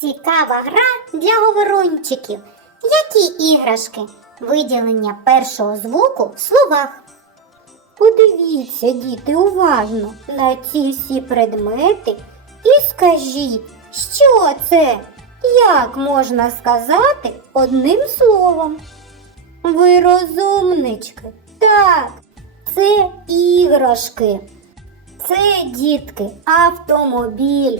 Цікава гра для говорончиків. Які іграшки? Виділення першого звуку в словах. Подивіться, діти, уважно на ці всі предмети і скажіть, що це? Як можна сказати одним словом? Ви розумнички. Так, це іграшки. Це, дітки, автомобіль.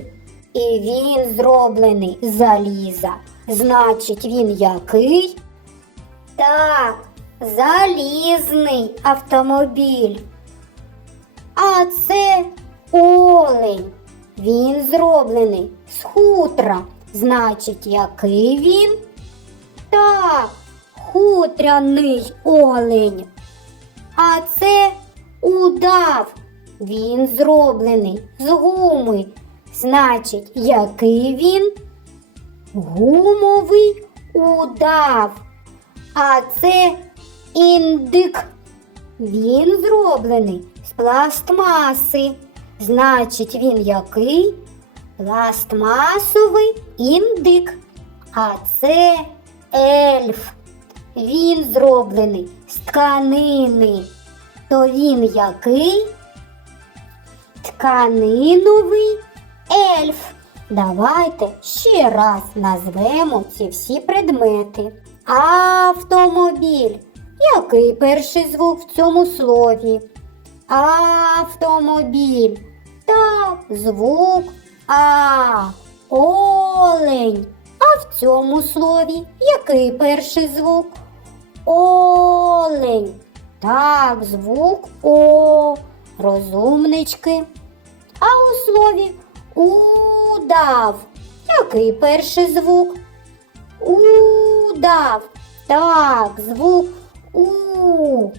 І він зроблений з заліза. Значить, він який? Так, залізний автомобіль. А це олень. Він зроблений з хутра. Значить, який він? Так, хутряний олень. А це удав. Він зроблений з гуми. Значить, який він? Гумовий удав. А це індик. Він зроблений з пластмаси. Значить, він який? Пластмасовий індик. А це ельф. Він зроблений з тканини. То він який? Тканиновий ельф. Давайте ще раз назвемо ці всі предмети. Автомобіль. Який перший звук в цьому слові? Автомобіль. Так, звук А. Олень. А в цьому слові який перший звук? Олень. Так, звук О. Розумнички. А у слові удав. Який перший звук? Удав. Так, звук У.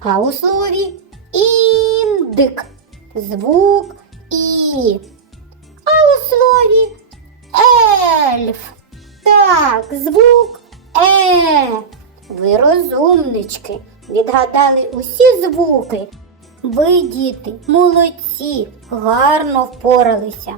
А у слові індик. Звук І. А у слові ельф. Так, звук Е. Ви розумнички. Відгадали усі звуки. Ви, діти, молодці, гарно впоралися.